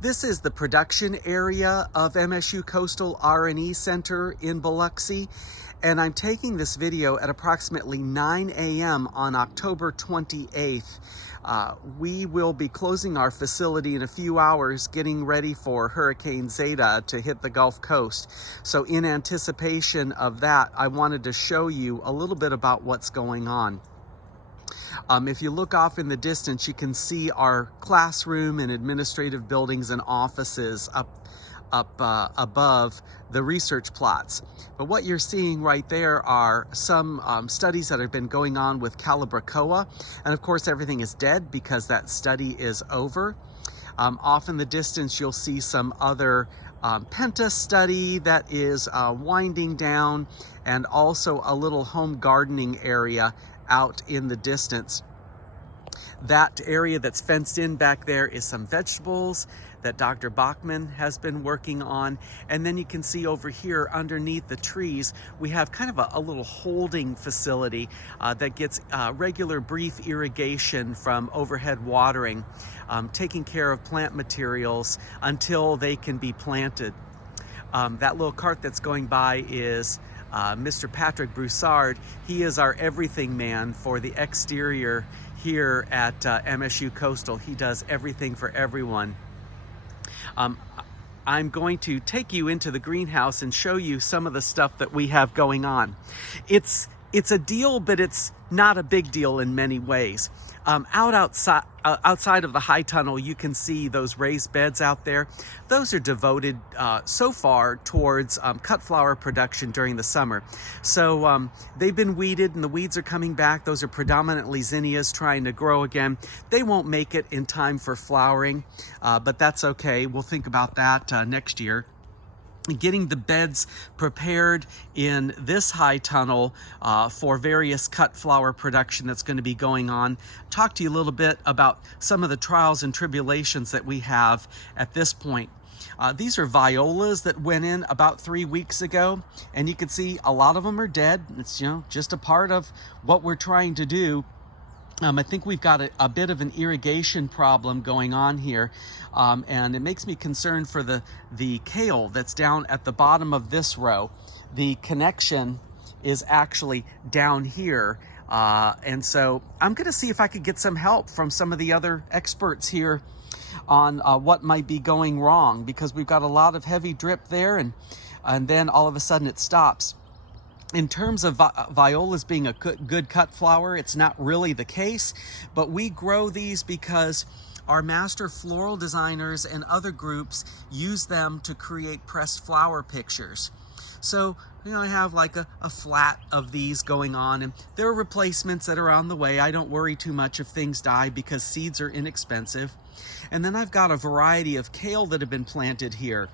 This is the production area of MSU Coastal R&E Center in Biloxi, and I'm taking this video at approximately 9 a.m. on October 28th. We will be closing our facility in a few hours, getting ready for Hurricane Zeta to hit the Gulf Coast. So in anticipation of that, I wanted to show you a little bit about what's going on. If you look off in the distance, you can see our classroom and administrative buildings and offices up above the research plots. But what you're seeing right there are some studies that have been going on with Calibrachoa, and of course everything is dead because that study is over. Off in the distance you'll see some other Penta study that is winding down, and also a little home gardening area out in the distance. That area that's fenced in back there is some vegetables that Dr. Bachman has been working on. And then you can see over here underneath the trees, we have kind of a little holding facility that gets regular brief irrigation from overhead watering, taking care of plant materials until they can be planted. That little cart that's going by is Mr. Patrick Broussard. He is our everything man for the exterior here at MSU Coastal. He does everything for everyone. I'm going to take you into the greenhouse and show you some of the stuff that we have going on. It's a deal, but it's not a big deal in many ways. Outside of the high tunnel, you can see those raised beds out there. Those are devoted so far towards cut flower production during the summer. So they've been weeded and the weeds are coming back. Those are predominantly zinnias trying to grow again. They won't make it in time for flowering, but that's okay. We'll think about that next year. Getting the beds prepared in this high tunnel for various cut flower production that's going to be going on. Talk to you a little bit about some of the trials and tribulations that we have at this point. These are violas that went in about 3 weeks ago, and you can see a lot of them are dead. It's, you know, just a part of what we're trying to do. I think we've got a bit of an irrigation problem going on here, and it makes me concerned for the kale that's down at the bottom of this row. The connection is actually down here, and so I'm going to see if I could get some help from some of the other experts here on what might be going wrong, because we've got a lot of heavy drip there, and then all of a sudden it stops. In terms of violas being a good cut flower, it's not really the case, but we grow these because our master floral designers and other groups use them to create pressed flower pictures. So, you know, I have like a flat of these going on, and there are replacements that are on the way. I don't worry too much if things die because seeds are inexpensive. And then I've got a variety of kale that have been planted here,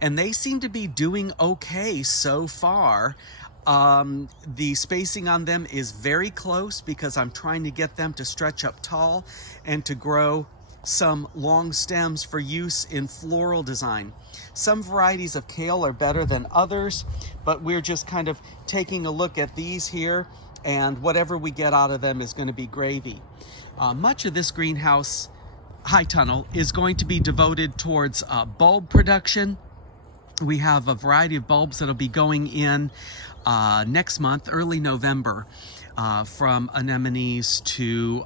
and they seem to be doing okay so far. The spacing on them is very close because I'm trying to get them to stretch up tall and to grow some long stems for use in floral design. Some varieties of kale are better than others, but we're just kind of taking a look at these here, and whatever we get out of them is going to be gravy. Much of this greenhouse high tunnel is going to be devoted towards bulb production. We have a variety of bulbs that'll be going in next month, early November, from anemones to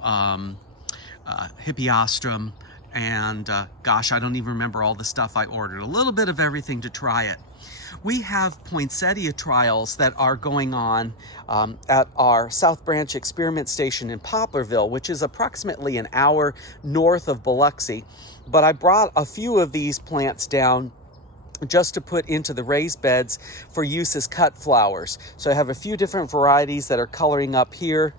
hippeastrum, and gosh, I don't even remember all the stuff I ordered. A little bit of everything to try it. We have poinsettia trials that are going on at our South Branch Experiment Station in Poplarville, which is approximately an hour north of Biloxi. But I brought a few of these plants down just to put into the raised beds for use as cut flowers. So I have a few different varieties that are coloring up here.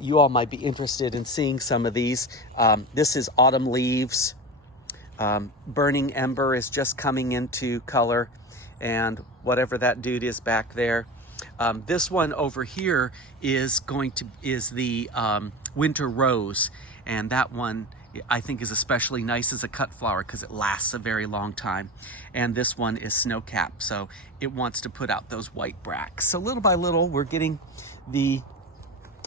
You all might be interested in seeing some of these. This is Autumn Leaves. Burning Ember is just coming into color, and whatever that dude is back there. This one over here is the Winter Rose, and that one I think is especially nice as a cut flower because it lasts a very long time. And this one is Snowcap, so it wants to put out those white bracts. So little by little, we're getting the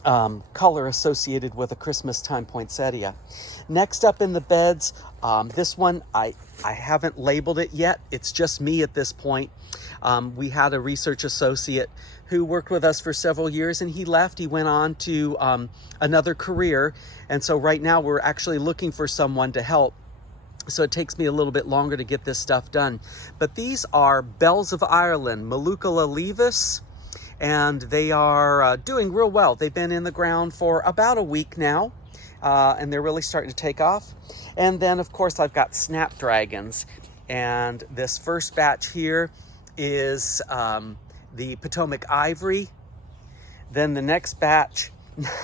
color associated with a Christmas time poinsettia. Next up in the beds, this one I haven't labeled it yet. It's just me at this point. We had a research associate who worked with us for several years, and he left. He went on to another career, and so right now we're actually looking for someone to help. So it takes me a little bit longer to get this stuff done. But these are Bells of Ireland, Malucula leavis, and they are doing real well. They've been in the ground for about a week now, and they're really starting to take off. And then, of course, I've got snapdragons, and this first batch here is the Potomac Ivory. Then the next batch,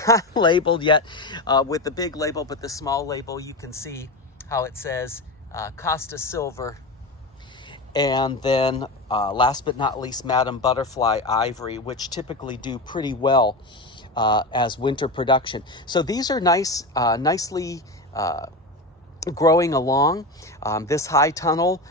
not labeled yet with the big label, but the small label, you can see how it says Costa Silver. And then last but not least, Madam Butterfly Ivory, which typically do pretty well as winter production. So these are nicely growing along. This high tunnel,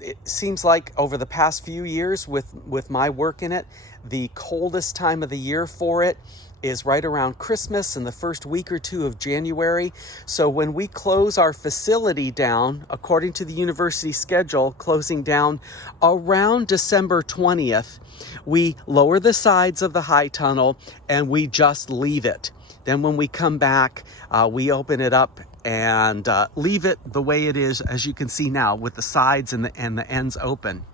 it seems like over the past few years with my work in it, the coldest time of the year for it is right around Christmas and the first week or two of January. So when we close our facility down, according to the university schedule, closing down around December 20th, we lower the sides of the high tunnel and we just leave it. Then when we come back, we open it up and leave it the way it is, as you can see now, with the sides and the ends open.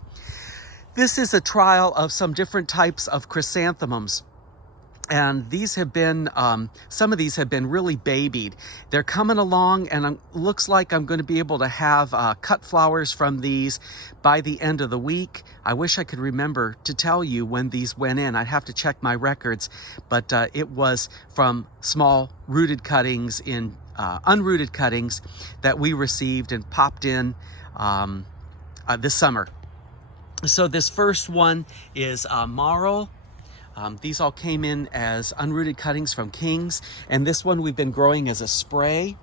This is a trial of some different types of chrysanthemums. And these have been, some of these have been really babied. They're coming along, and it looks like I'm going to be able to have cut flowers from these by the end of the week. I wish I could remember to tell you when these went in. I'd have to check my records, but it was from small rooted cuttings in unrooted cuttings that we received and popped in this summer. So this first one is Marl. These all came in as unrooted cuttings from Kings, and this one we've been growing as a spray.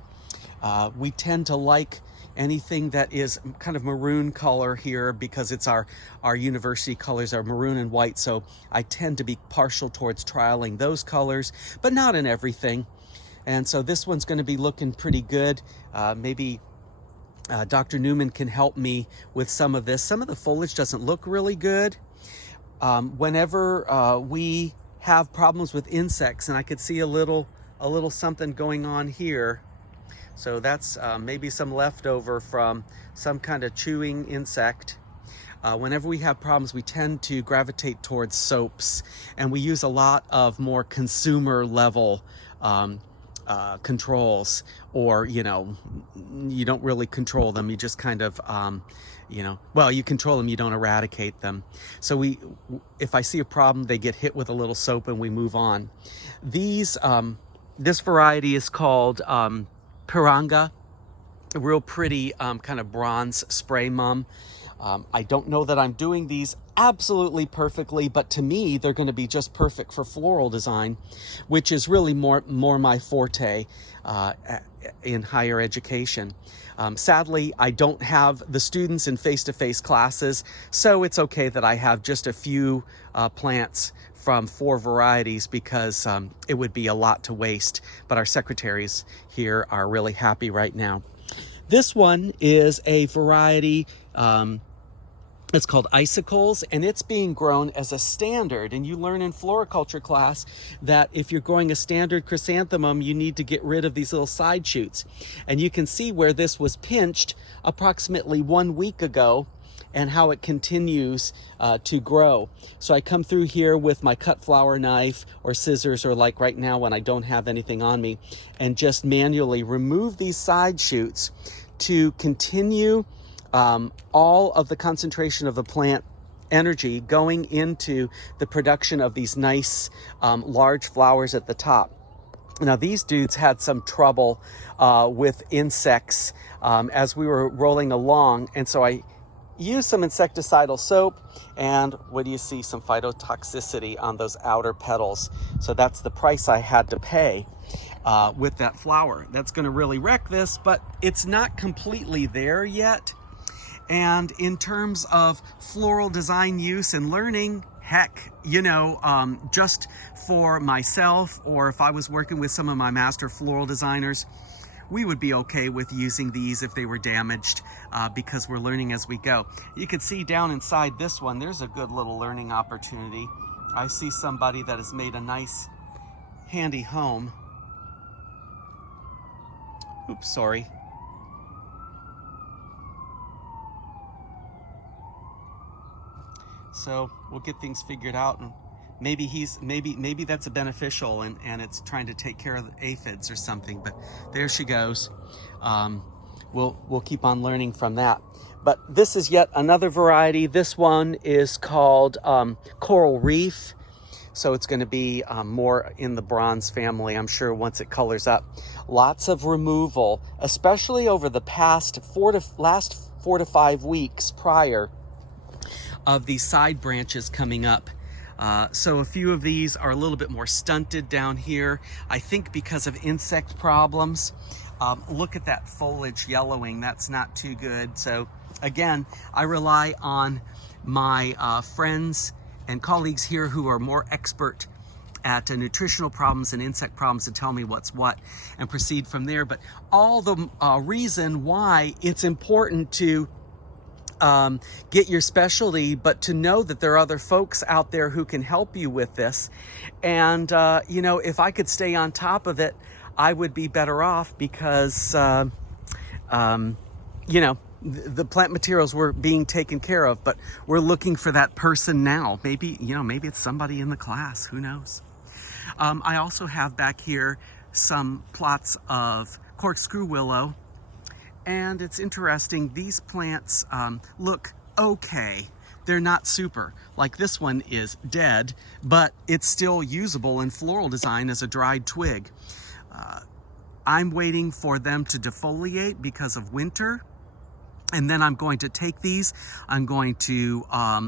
We tend to like anything that is kind of maroon color here because it's our university colors are maroon and white, so I tend to be partial towards trialing those colors, but not in everything. And so this one's going to be looking pretty good. Maybe Dr. Newman can help me with some of this. Some of the foliage doesn't look really good. Whenever we have problems with insects, and I could see a little something going on here, so that's maybe some leftover from some kind of chewing insect. Whenever we have problems, we tend to gravitate towards soaps, and we use a lot of more consumer level controls, or you don't really control them, you just kind of well, you control them, you don't eradicate them. So if I see a problem, they get hit with a little soap and we move on. This variety is called Piranga, a real pretty kind of bronze spray mum. I don't know that I'm doing these absolutely perfectly, but to me, they're going to be just perfect for floral design, which is really more my forte in higher education. Sadly, I don't have the students in face-to-face classes, so it's okay that I have just a few plants from 4 varieties because it would be a lot to waste, but our secretaries here are really happy right now. This one is a variety, it's called Icicles, and it's being grown as a standard. And you learn in floriculture class that if you're growing a standard chrysanthemum, you need to get rid of these little side shoots. And you can see where this was pinched approximately 1 week ago and how it continues to grow. So I come through here with my cut flower knife or scissors, or like right now when I don't have anything on me, and just manually remove these side shoots to continue all of the concentration of the plant energy going into the production of these nice large flowers at the top. Now these dudes had some trouble with insects as we were rolling along, and so I used some insecticidal soap, and what do you see? Some phytotoxicity on those outer petals. So that's the price I had to pay with that flower. That's going to really wreck this, but it's not completely there yet. And in terms of floral design use and learning, Heck, you know, just for myself, or if I was working with some of my master floral designers, we would be okay with using these if they were damaged, because we're learning as we go. You can see down inside this one, there's a good little learning opportunity. I see somebody that has made a nice handy home. Oops, sorry. So we'll get things figured out, and maybe that's a beneficial, and it's trying to take care of the aphids or something. But there she goes. We'll keep on learning from that. But this is yet another variety. This one is called Coral Reef. So it's going to be more in the bronze family, I'm sure, once it colors up. Lots of removal, especially over the past last 4 to 5 weeks prior, of these side branches coming up. So a few of these are a little bit more stunted down here, I think because of insect problems. Look at that foliage yellowing. That's not too good. So again, I rely on my friends and colleagues here who are more expert at nutritional problems and insect problems to tell me what's what and proceed from there. But all the reason why it's important to get your specialty, but to know that there are other folks out there who can help you with this. And, you know, if I could stay on top of it, I would be better off, because, you know, the plant materials were being taken care of, but we're looking for that person now. Maybe, you know, maybe it's somebody in the class, who knows? I also have back here some plots of corkscrew willow. And it's interesting, these plants look okay. They're not super. Like this one is dead, but it's still usable in floral design as a dried twig. I'm waiting for them to defoliate because of winter. And then I'm going to take these, I'm going to,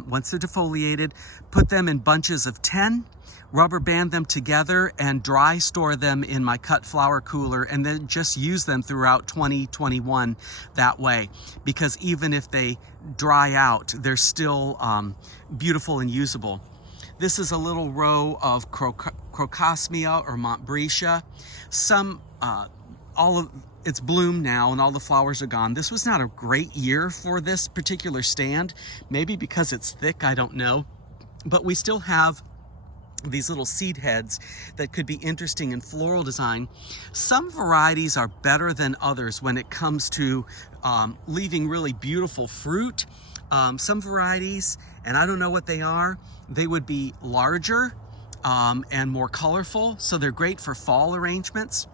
once they're defoliated, put them in bunches of 10, rubber band them together, and dry store them in my cut flower cooler, and then just use them throughout 2021 that way. Because even if they dry out, they're still beautiful and usable. This is a little row of Crocosmia or Montbretia. It's bloomed now and all the flowers are gone. This was not a great year for this particular stand, maybe because it's thick, I don't know. But we still have these little seed heads that could be interesting in floral design. Some varieties are better than others when it comes to leaving really beautiful fruit. Some varieties, and I don't know what they are, they would be larger and more colorful, so they're great for fall arrangements.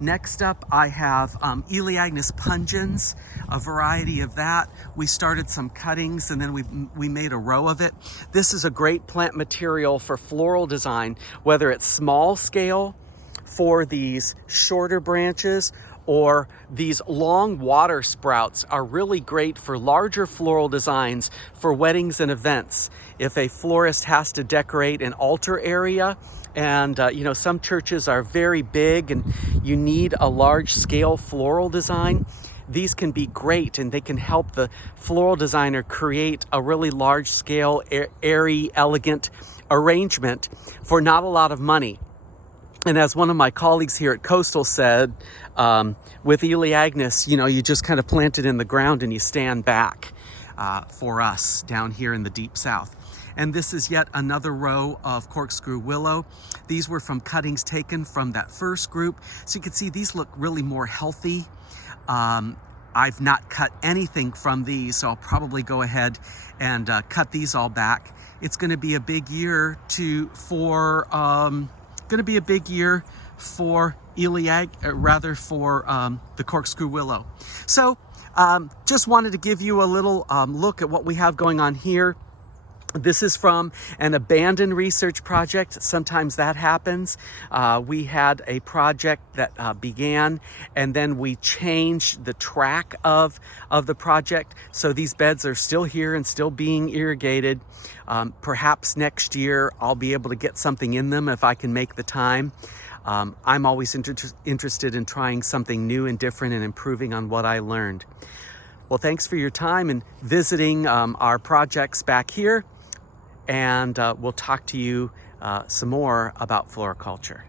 Next up, I have Elaeagnus pungens, a variety of that. We started some cuttings and then we made a row of it. This is a great plant material for floral design, whether it's small scale for these shorter branches, or these long water sprouts are really great for larger floral designs for weddings and events. If a florist has to decorate an altar area, and you know, some churches are very big and you need a large scale floral design, these can be great, and they can help the floral designer create a really large scale, airy, elegant arrangement for not a lot of money. And as one of my colleagues here at Coastal said, with Elaeagnus, you know, you just kind of plant it in the ground and you stand back for us down here in the deep south. And this is yet another row of corkscrew willow. These were from cuttings taken from that first group. So you can see these look really more healthy. I've not cut anything from these, so I'll probably go ahead and cut these all back. It's going to be a big year for the corkscrew willow. So just wanted to give you a little look at what we have going on here. This is from an abandoned research project. Sometimes that happens. We had a project that began, and then we changed the track of the project. So these beds are still here and still being irrigated. Perhaps next year I'll be able to get something in them if I can make the time. I'm always interested in trying something new and different and improving on what I learned. Well, thanks for your time and visiting our projects back here. and we'll talk to you some more about floriculture.